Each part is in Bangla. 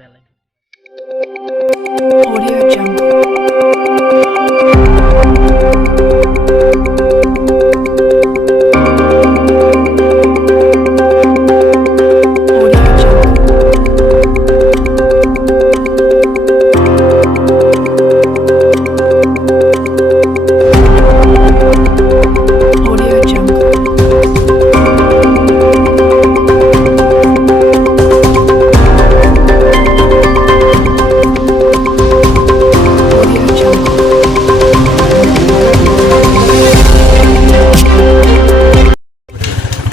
Bell icon. Audio Jungle.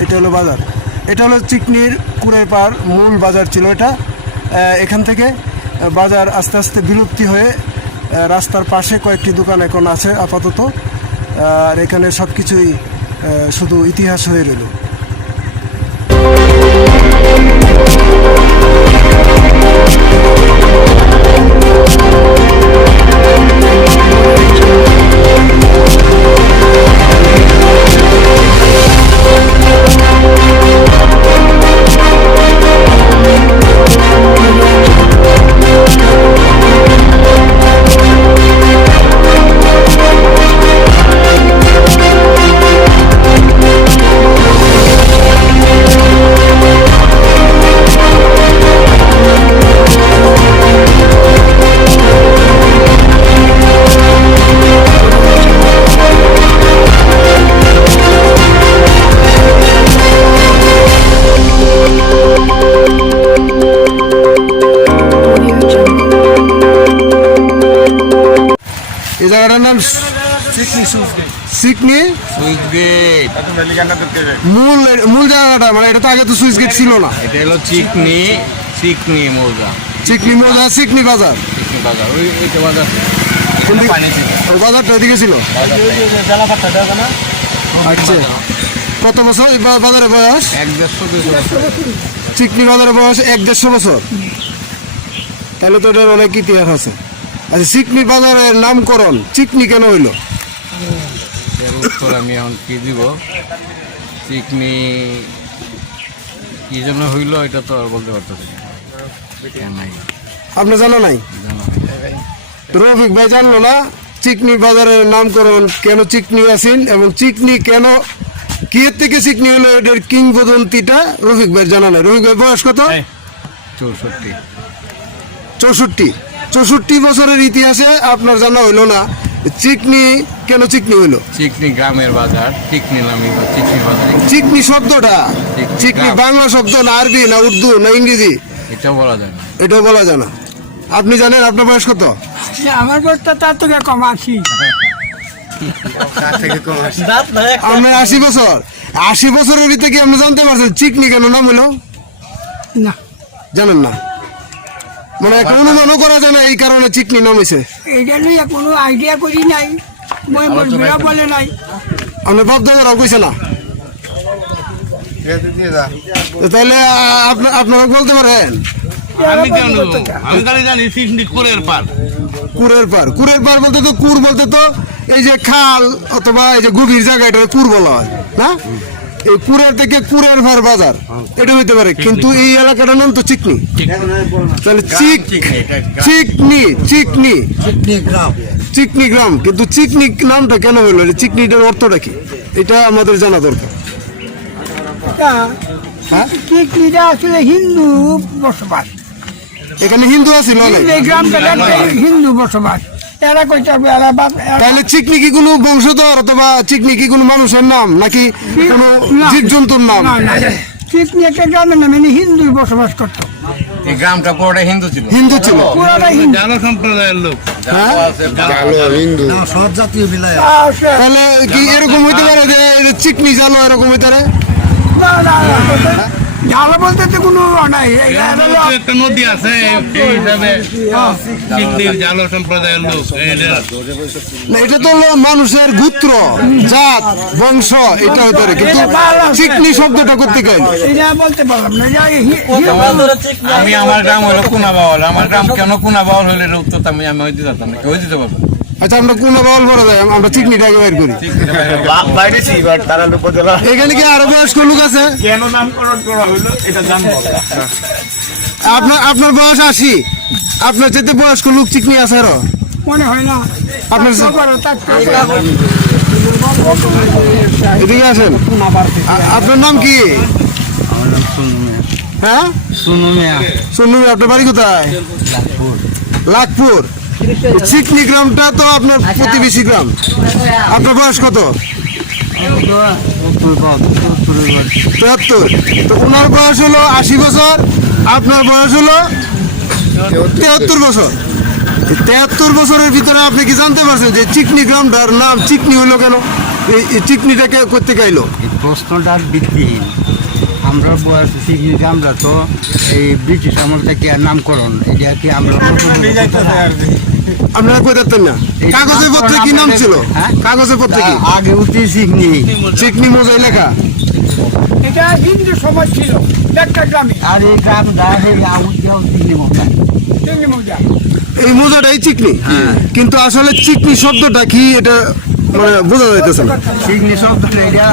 এটা হলো বাজার, এটা হলো চিকনির কুড়ের পাড় মূল বাজার ছিল এটা। এখান থেকে বাজার আস্তে আস্তে বিলুপ্তি হয়ে রাস্তার পাশে কয়েকটি দোকান এখন আছে আপাতত। আর এখানে সব কিছুই শুধু ইতিহাস হয়ে রইল। এই জায়গাটার নাম চিকনি মূল জায়গাটা, মানে এটা তো আগে তো সুইচ গেট ছিল না। এটা হলো চিকনি চিকনি মৌজা, চিকনি মৌজা, চিকনি বাজার। চিকনি বাজার ওইটা বাজার ওই বাজারটা এদিকে ছিল। আচ্ছা, কত বছর এই বাজারের বয়স? 150 চিকনি বাজারের বয়স 150 বছর। তাহলে তো এটার অনেক ইতিহাস আছে। আচ্ছা, চিকনি বাজারের নামকরণ চিকনি কেন হইল? উত্তর আমি এখন কি দিব, চিকনি কি জন্য হইল এটা তো আর বলতে পারতেছি নাই। আপনার জানা নাই? জানা রফিক ভাই জানলো না চিকনি বাজারের নামকরণ কেন চিকনি আছেন এবং চিকনি কেন কি এর থেকে চিকনি হলো এটার কিংবদন্তিটা রফিক ভাই জানা নাই। রফিক ভাই বয়স কত? 64 বছরের ইতিহাসে আপনার জানা হইলো না চিকনি কেন চিকনি হইলো? চিকনি গ্রামের বাজার, চিকনি নামে চিকনি বাজার। চিকনি শব্দটা চিকনি বাংলা শব্দ না আরবি না উর্দু না ইংরেজি? এটাও বলা যায় না। এটাও বলা যায় না। আপনি জানেন আপনার বয়স কত? আমার বয়সটা তার থেকে কম 80। আপনার 80 বছর। 80 বছরের ভিতরে কি আপনি জানতে পারছেন চিকনি কেন নাম হলো? না, জানেন না, মানে একটা অনুমানও করা যায় না এই কারণে চিকনি নাম হয়েছে। এটা নিয়ে কোনো আইডিয়া করি নাই, মই বলবিরা বলে নাই। আপনার বাপ দাদারাও কইছে না? তাহলে আপনারা বলতে পারেন? আমি খালি জানি চিকনি কুরের পার। কুরের পার, কুরের পার বলতে তো কুর বলতে তো এই যে খাল অথবা এই যে গভীর জায়গা এটা কুর বলা হয় না? এই কুরের থেকে কুরের পার বাজার এটা হইতে পারে, কিন্তু এই এলাকাটার নাম তো চিকনি। তাহলে চিকনি চিকনি চিকনি গ্রাম, কিন্তু চিকনি নামটা কেন হইলো? চিকনিটার অর্থটা কি এটা আমাদের জানা দরকার। হ্যাঁ, চিকনিটা আসলে হিন্দু বসবাস, এখানে হিন্দু আছে না? এই গ্রামটা হিন্দু বসবাস। এরা কইতে হবে তাহলে চিকনি কি কোনো বংশধর অথবা চিকনি কি কোনো মানুষের নাম নাকি কোনো জীবজন্তুর নাম? চিকনি একটা গ্রামের নাম, হিন্দু বসবাস করতো। এই গ্রামটা পুরোটা হিন্দু ছিল। হিন্দু ছিল, পুরোটা হিন্দু। জানো সম্প্রদায়ের লোক। হ্যাঁ, তাহলে কি এরকম হইতে পারে যে চিকনি জালো এরকম হইতে পারে? জালো বলতে তো কোনো নাই। একটা নদী আছে এই হিসাবে চিকনির জালো সম্প্রদায়ের লোক। না, এটা তো হলো মানুষের গোত্র, জাত, বংশ, এটা হইতে পারে, কিন্তু চিকনি শব্দটা করতে গেল এটা বলতে পারলাম না। আমি আমার গ্রাম হলো কুনাবাউল, আমার গ্রাম কেন কুনাবাউল হলে উত্তর আমি হইতে যেতাম না, কেউ দিতে পারবো। আচ্ছা, আমরা কোন বাউল বলা যায়? আমরা চিকনিটাকে বের করি। এখানে কি আরো বয়স্ক লোক আছে? কেন নামকরণ করা হলো এটা জানবো। আপনার বয়স 80, আপনার চাইতে বয়স্ক লোক চিকনি আছে আরো? মনে হয় না আপনার এদিকে আসেন। আপনার নাম কি? আমার নাম সুনু মিয়া। হ্যাঁ, সুনু মিয়া। শুনুন, আপনার বাড়ি কোথায়? লাখপুর। লাখপুর। চিকনি গ্রামটা তো আপনার প্রতিবেশী গ্রাম। আপনার বয়স কত? 73। তো ওনার বয়স হলো 80 বছর, আপনার বয়স হলো 73 বছর। 73 বছরের ভিতরে আপনি কি জানতে পারছেন যে চিকনি গ্রামটার নাম চিকনি হলো কেন? এই চিকনিটাকে করতে গেল? এই প্রশ্নটা ভিত্তিহীন। আমরা বয়স শিখি, আমরা তো এই ব্রিটিশ আমল থেকে নামকরণ, এটা কি আমরা আপনারা কই দেখতেন না? কাগজে পত্রে কি নাম ছিল? হ্যাঁ? কাগজে পত্রে কি? আগে উঠে শিখনি। চিকনি মোজায় লেখা। এটা হিন্দু সমাজ ছিল একটা গ্রামে আর এই গ্রামটা এই আউট দিনে মতো তিনটি মৌজা। এই মোজাটাই চিকনি, কিন্তু আসলে চিকনি শব্দটা কি এটা মানে বোঝা যাইতেছে না। শিখনি শব্দটা এটা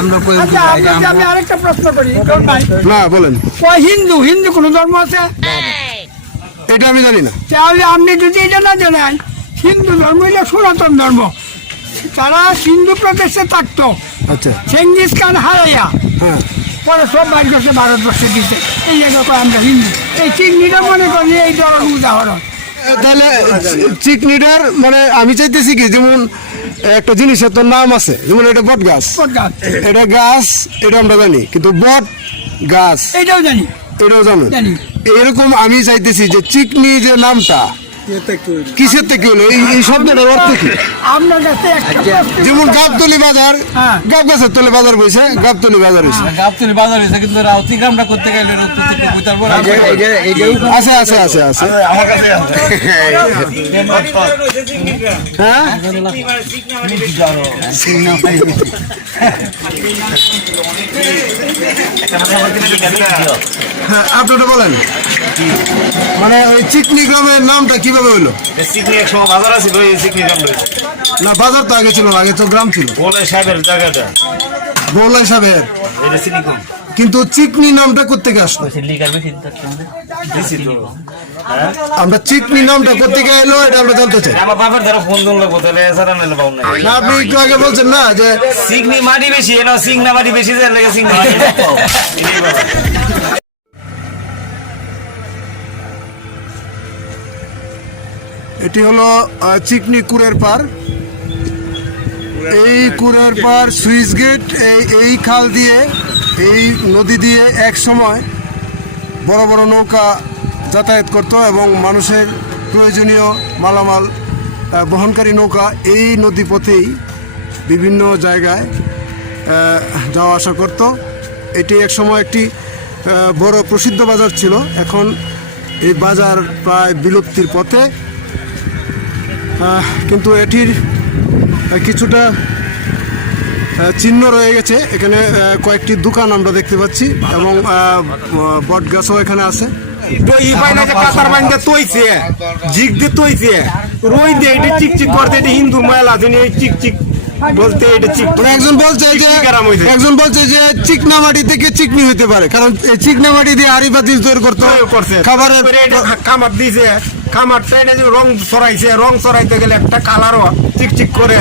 আমরা কই আচ্ছা, আপনাকে আমি আরেকটা প্রশ্ন করি, কোন ভাই? না, বলেন। কয় হিন্দু হিন্দু কোনো ধর্ম আছে? এটা আমি জানি না। তাহলে আপনি যদি এটা না জানেন, হিন্দু ধর্ম হইল সনাতন ধর্ম। তারা হিন্দু প্রদেশে থাকতো, আচ্ছা, চেঙ্গিস খান হারাইয়া হ্যাঁ। পরে সব বাইর করছে ভারতবর্ষে দিতে। এই জায়গায় কয় আমরা হিন্দু। এই চিহ্নিটা মনে করি এই ধরনের উদাহরণ। তাহলে চিকনিটার মানে আমি চাইতেছি কি, যেমন একটা জিনিসের তো নাম আছে, যেমন এটা বট গাছ। প্রকাশ এটা গাছ, এটা আমরা জানি, কিন্তু বট গাছ এইটাও জানি এটাও জানো। জানি। এরকম আমি চাইতেছি যে চিকনি যে নামটা কিসের থেকে হলো, এই শব্দটার অর্থ কি? আপনার কাছে একটা প্রশ্ন। যেমন গাবতলি বাজার, হ্যাঁ। গাব গাছের তলে বাজার বইছে, গাবতলি বাজার হয়েছে। গাবতলি বাজার হয়েছে, কিন্তু রাউতি গ্রামটা করতে গেলে উত্তর থেকে বুঝার পর আছে আছে আছে আছে, আমার কাছে আছে। হ্যাঁ। হ্যাঁ, আপনারা বলেন, মানে ওই চিকনি গ্রামের নামটা কিভাবে হলো? সিকনি এক সময় বাজার আছে ওই সিকনি গ্রাম রয়েছে না, বাজার তো আগে ছিল না, আগে তো গ্রাম ছিল। বলে সাহেবের জায়গাটা বৌলাই সাহেবের, এটা চিনি কম কিন্তু চিকনি নামটা কোত্থেকে আসলো? দিছি তো আমরা চিকনি নামটা কোত্থেকে এলো এটা আমরা জানতে চাই। আমার বাবার দ্বারা ফোন ধরলো কোথায় এছাড়া নাইলে পাও না না, আপনি একটু আগে বলছেন না যে সিকনি মাটি বেশি এনো সিংনা মাটি বেশি যায় লাগে সিংনা মাটি এটি হলো চিকনি কুরের পার। এই কুরের পার সুইচ গেট, এই খাল দিয়ে, এই নদী দিয়ে এক সময় বড় বড় নৌকা যাতায়াত করত এবং মানুষের প্রয়োজনীয় মালামাল বহনকারী নৌকা এই নদী পথেই বিভিন্ন জায়গায় যাওয়া আসা করত। এটি এক সময় একটি বড় প্রসিদ্ধ বাজার ছিল। এখন এই বাজার প্রায় বিলুপ্তির পথে, কিন্তু এটির কিছুটা চিহ্ন রয়ে গেছে। এখানে কয়েকটি দোকান আমরা দেখতে পাচ্ছি এবং বট গাছও এখানে আছে। দই পাইনা যে কাতার বাইন্দা তৈছে জিগ দিয়ে তৈছে রই দিয়ে এটা চিকচিক করতে এটা হিন্দু ময়লা জন্য এই চিকচিক বলতে এটা চিক মানে একজন বলছে যে চিকনা মাটি থেকে চিকনি হইতে পারে, কারণ এই চিকনা মাটি দিয়ে আড়ি বাতি তৈরি করছে খাবারের। খামার দিছে, খামারটা এটা যে রং চড়াইছে, রং চড়াইতে গেলে একটা কালারও চিকচিক করে,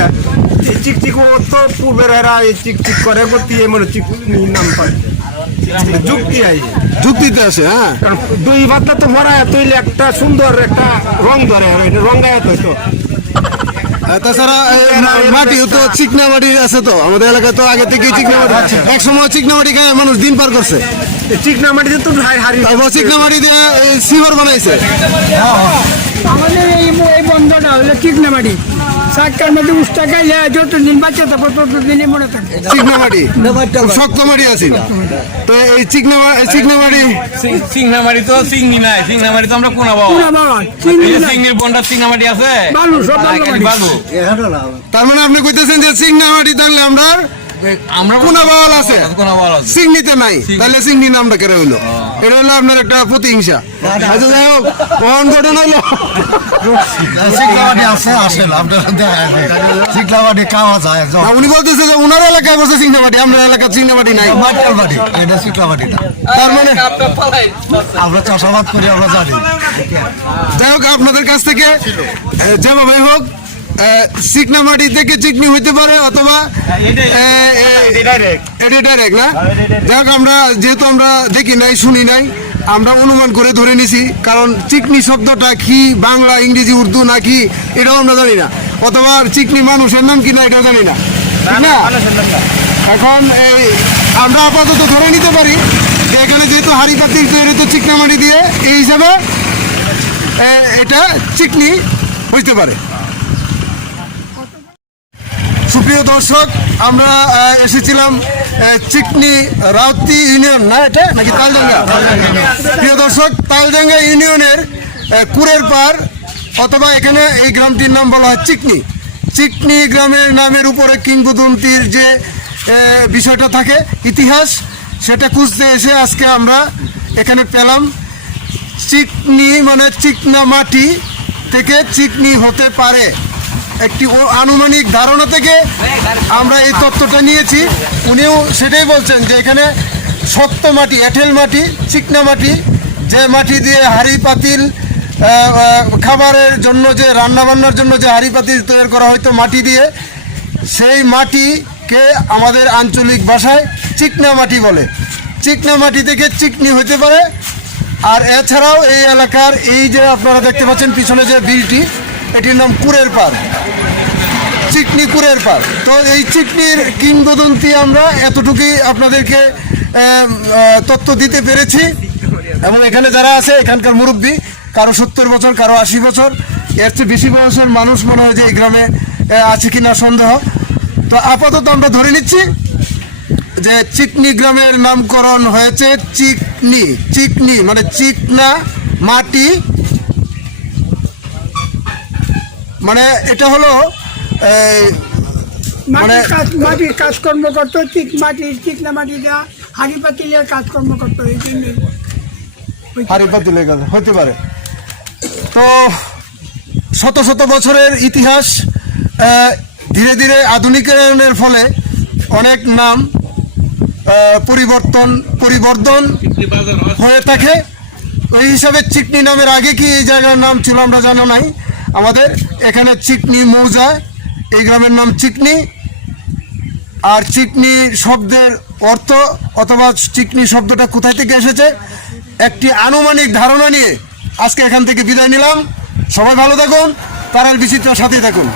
এই চিকচিক তো পূর্বের এরা এই চিকচিক করে করতে মানে চিকনি নাম পায় যুক্তি আছে, যুক্তিতে আছে। হ্যাঁ, কারণ দই ভাতটা তো মরা তৈলে একটা সুন্দর একটা রং ধরে রঙায় তো তাছাড়া মাটি তো চিকনা মাটি আছে, তো আমাদের এলাকায় তো আগে থেকে চিকনা মাটি, এক সময় চিকনা মাটি খায় মানুষ দিন পার করছে। চিকনা মাটিতে তো হারি তারপর চিকনা মাটি দিয়ে সিভার বানাইছে। আমাদের এই বন্ধটা হলো চিকনামাটি। সাতটার মধ্যে উষ্টা খাইলে যতদিন বাচ্চা থাকবো ততদিনই মনে থাকে। চিকনা মাটি খুব শক্ত মাটি আছে। তো এই চিকনা মাটি সিংনামারি তো চিংনি নাই, সিংনামারি তো আমরা কোনা বাবা। পুরা বাবা, এই যে চিংনির বন্ডার চিংনামাটি আছে, বালু, সব বালু মাটি। বালু। তার মানে আপনি কইতেছেন যে চিকনা মাটি থাকলে আমরা আমরা কুনা বাওয়াল আছে কোনা বাওয়াল আছে সিগনিতে নাই, তাহলে সিগনি নামটা কেন হইলো? এটা হলো আপনার একটা প্রতিহিংসা। আচ্ছা যাই হোক, কোন ঘটনা হলো চিকনামাটি আছে আসেন আপনারা দেখেন চিকনামাটি খাওয়া যায় না, উনি বলতেছে যে উনার এলাকায় বসে চিকনামাটি, আমরা এলাকায় চিকনামাটি নাই। মাটি এটা চিকনামাটি না, তার মানে আমরা চাষাবাদ করি আমরা জানি। যাই হোক, আপনাদের কাছ থেকে যেভাবে হোক চিকনা মাটি থেকে চিকনি হইতে পারে, অথবা এটা ডাইরেক্ট না। যাই হোক, আমরা যেহেতু আমরা দেখি নাই শুনি নাই, আমরা অনুমান করে ধরে নিছি, কারণ চিকনি শব্দটা কি বাংলা, ইংরেজি, উর্দু নাকি এটাও আমরা জানি না, অথবা চিকনি মানুষের নাম কিনা এটাও জানি না, ঠিক না? এখন এই আমরা আপাতত ধরে নিতে পারি যে এখানে যেহেতু হাড়ি পাতিল তৈরি তো চিকনা মাটি দিয়ে, এই হিসাবে এটা চিকনি হইতে পারে। সুপ্রিয় দর্শক, আমরা এসেছিলাম চিকনি রাউতি ইউনিয়ন, না এটা নাকি তালডাঙ্গা? প্রিয় দর্শক, তালডাঙ্গা ইউনিয়নের কুরের পাড়, অথবা এখানে এই গ্রামটির নাম বলা হয় চিকনি। চিকনি গ্রামের নামের উপরে কিংবদন্তির যে বিষয়টা থাকে, ইতিহাস, সেটা খুঁজতে এসে আজকে আমরা এখানে পেলাম। চিকনি মানে চিকনা মাটি থেকে চিকনি হতে পারে, একটি আনুমানিক ধারণা থেকে আমরা এই তথ্যটা নিয়েছি। উনিও সেটাই বলছেন যে এখানে শক্ত মাটি, এঁটেল মাটি, চিকনা মাটি, যে মাটি দিয়ে হাঁড়ি পাতিল, খাবারের জন্য যে রান্নাবান্নার জন্য যে হাঁড়ি পাতিল তৈরি করা হয়তো মাটি দিয়ে, সেই মাটিকে আমাদের আঞ্চলিক ভাষায় চিকনা মাটি বলে। চিকনা মাটি থেকে চিকনি হতে পারে। আর এছাড়াও এই এলাকার এই যে আপনারা দেখতে পাচ্ছেন পিছনে যে বিলটি, এটির নাম কুরের পাড়, চিকনি কুরের পাড়। তো এই চিকনির কিংবদন্তি আমরা এতটুকুই আপনাদেরকে তথ্য দিতে পেরেছি। এবং এখানে যারা আছে এখানকার মুরব্বী, কারো 70 বছর, কারো 80 বছর, এর চেয়ে বেশি বয়সের মানুষ মনে হয় যে এই গ্রামে আছে কিনা সন্দেহ। তো আপাতত আমরা ধরে নিচ্ছি যে চিকনি গ্রামের নামকরণ হয়েছে চিকনি। চিকনি মানে চিকনা মাটি, মানে এটা হলো মাটির কাজকর্ম করতো, চিকনা মাটি দেওয়া হাঁড়ি পাতিলের কাজকর্ম করতো, এই জন্য হাড়ি পাতিল হতে পারে। তো শত শত বছরের ইতিহাস, ধীরে ধীরে আধুনিকায়নের ফলে অনেক নাম পরিবর্তন হয়ে থাকে। ওই হিসাবে চিকনি নামের আগে কি এই জায়গার নাম ছিল আমরা জানা নাই। আমাদের এখানে চিকনি মৌজা, এই গ্রামের নাম চিকনি। আর চিকনি শব্দের অর্থ অথবা চিকনি শব্দটা কোথায় থেকে এসেছে, একটি আনুমানিক ধারণা নিয়ে আজকে এখান থেকে বিদায় নিলাম। সবাই ভালো থাকুন, তারার বিচিত্রার সাথে থাকুন।